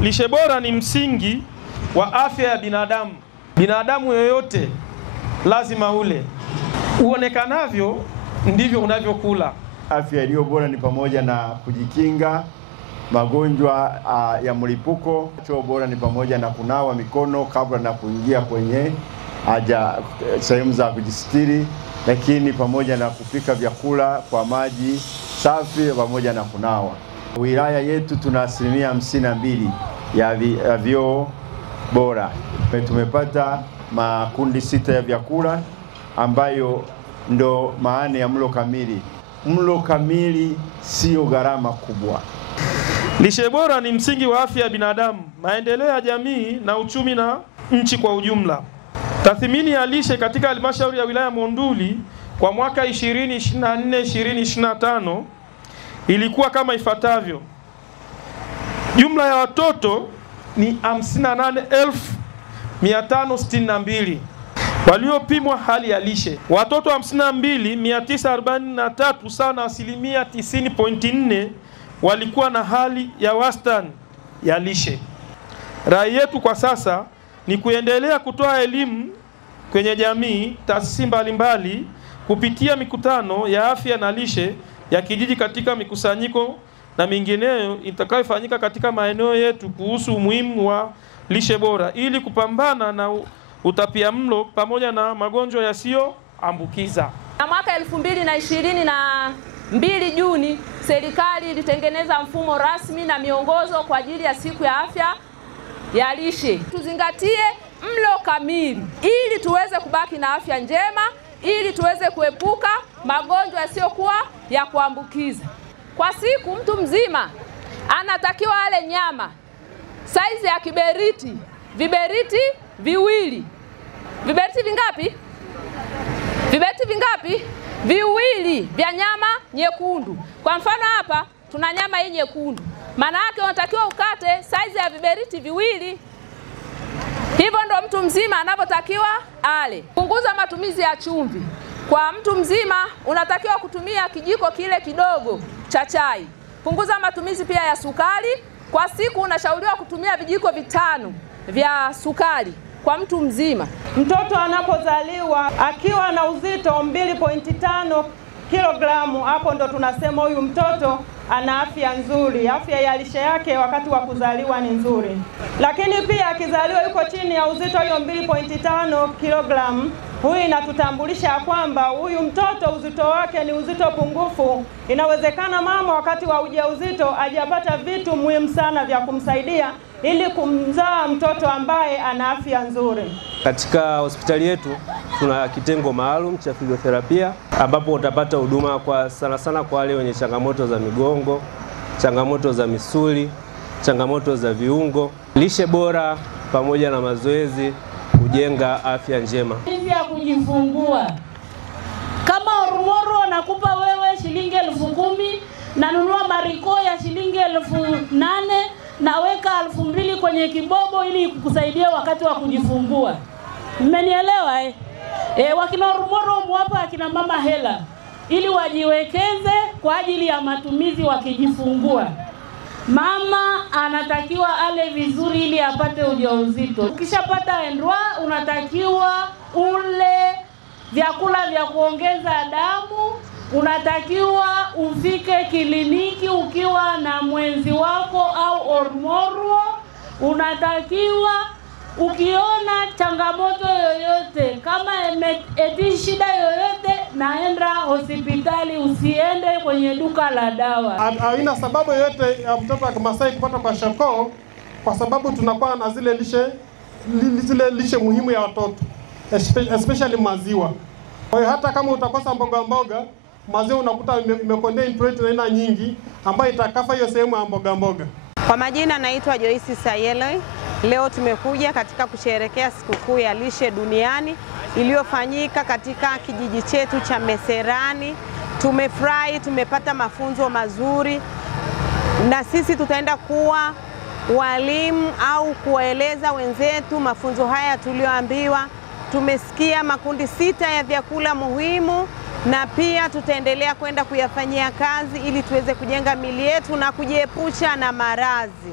Lishe bora ni msingi wa afya ya binadamu. Binadamu yoyote lazima ule. Uonekanavyo ndivyo unavyokula. Afya iliyo bora ni pamoja na kujikinga magonjwa ya mlipuko. Choo bora ni pamoja na kunawa mikono kabla na kuingia kwenye sehemu za kujisitiri, lakini pamoja na kupika vyakula kwa maji safi pamoja na kunawa. Wilaya yetu tuna asilimia 52 ya vyoo bora. Tumepata makundi 6 ya vyakula ambayo ndo maana ya mlo kamili. Mlo kamili sio gharama kubwa. Lishe bora ni msingi wa afya ya binadamu, maendeleo ya jamii na uchumi na nchi kwa ujumla. Tathmini ya lishe katika halmashauri ya wilaya Monduli kwa mwaka 2024-2025 ilikuwa kama ifuatavyo. Jumla ya watoto ni 58,562 waliopimwa hali ya lishe. Watoto 52,943 sawa na asilimia 90.4 walikuwa na hali ya wastani ya lishe. Rai yetu kwa sasa ni kuendelea kutoa elimu kwenye jamii, taasisi mbalimbali kupitia mikutano ya afya na lishe ya kijiji katika mikusanyiko na mingineyo itakayofanyika katika maeneo yetu kuhusu umuhimu wa lishe bora ili kupambana na utapiamlo pamoja na magonjwa yasiyoambukiza. Na mwaka 2022 Juni, serikali ilitengeneza mfumo rasmi na miongozo kwa ajili ya siku ya afya ya lishe. Tuzingatie mlo kamili ili tuweze kubaki na afya njema, ili tuweze kuepuka magonjwa yasiyokuwa ya kuambukiza. Kwa siku mtu mzima anatakiwa ale nyama saizi ya viberiti viwili. Viberiti vingapi? Viberiti vingapi? Viwili vya nyama nyekundu. Kwa mfano hapa tuna nyama hii nyekundu. Maana yake unatakiwa ukate saizi ya viberiti viwili. Hivyo ndo mtu mzima anavyotakiwa ale. Punguza matumizi ya chumvi. Kwa mtu mzima unatakiwa kutumia kijiko kile kidogo cha chai. Punguza matumizi pia ya sukari. Kwa siku unashauriwa kutumia vijiko 5 vya sukari kwa mtu mzima. Mtoto anapozaliwa akiwa na uzito 2.5 kilogramu, hapo ndo tunasema huyu mtoto ana afya nzuri. Afya ya lishe yake wakati wa kuzaliwa ni nzuri. Lakini pia akizaliwa yuko chini ya uzito hiyo 2.5 kilogramu, huyu inatutambulisha kwamba huyu mtoto uzito wake ni uzito pungufu. Inawezekana mama wakati wa ujauzito hajapata vitu muhimu sana vya kumsaidia ili kumzaa mtoto ambaye ana afya nzuri. Katika hospitali yetu tuna kitengo maalum cha fizioterapia ambapo utapata huduma kwa sana kwa wale wenye changamoto za migongo, changamoto za misuli, changamoto za viungo. Lishe bora pamoja na mazoezi kujenga afya njema. Jinsi ya kujifungua. Kama Ormoro nakupa wewe shilingi 10,000, nanunua mariko ya shilingi 8,000, naweka 2,000 kwenye kibobo ili kukusaidia wakati wa kujifungua. Mmenielewa eh? Wakina Ormoro mwapa akina mama hela ili wajiwekeze kwa ajili ya matumizi wakijifungua. Mama anatakiwa ale vizuri ili apate ujauzito. Ukishapata endwa unatakiwa ule vyakula vya kuongeza damu, unatakiwa ufike kliniki ukiwa na mwenzi wako au Ormoro, unatakiwa ukiona changamoto yoyote kama eti shida yoyote naenda hospitali, usiende kwenye duka la dawa. Haina sababu yoyote ya mtoto wa Kimasai kupata kwa shako, kwa sababu tunakuwa na zile lishe muhimu ya watoto, especially maziwa. Kwa hiyo hata kama utakosa mboga, maziwa unakuta imecontain protein aina nyingi ambayo itakafa hiyo sehemu ya mboga. Kwa majina naitwa Joyce Sayeloi. Leo tumekuja katika kusherehekea sikukuu ya lishe duniani iliyofanyika katika kijiji chetu cha Meserani. Tumefurahi, tumepata mafunzo mazuri, na sisi tutaenda kuwa walimu au kuwaeleza wenzetu mafunzo haya tulioambiwa. Tumesikia makundi 6 ya vyakula muhimu, na pia tutaendelea kwenda kuyafanyia kazi ili tuweze kujenga miili yetu na kujiepusha na maradhi.